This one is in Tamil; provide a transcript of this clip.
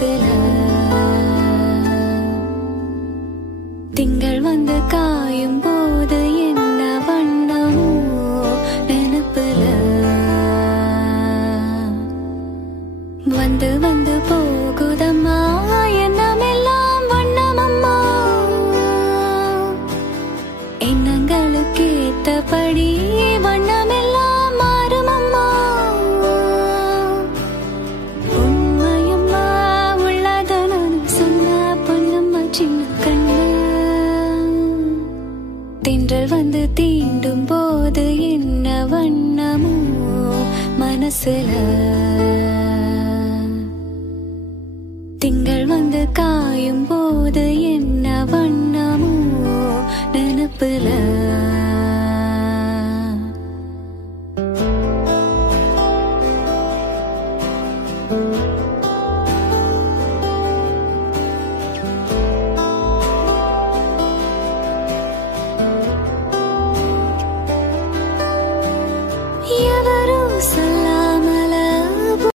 மனசுல திங்கள் வந்து காயும் போது என்ன வண்ணமோ நினைப்புல வந்து வந்து போகுதம்மா எண்ணமெல்லாம் வண்ணமம்மா எண்ணங்களுக்கு ஏத்தபடி வண்ணமெல்லாம் மாறுமம்மா உண்மையம்மா உள்ளத நான் சொன்ன பொன்னம்மா சின்ன கண்ணு தென்றல் வந்து தீண்டும் போது என்ன வண்ணமோ மனசுல திங்கள் வந்து காயும் போது என்ன வண்ணமோ நினைப்புல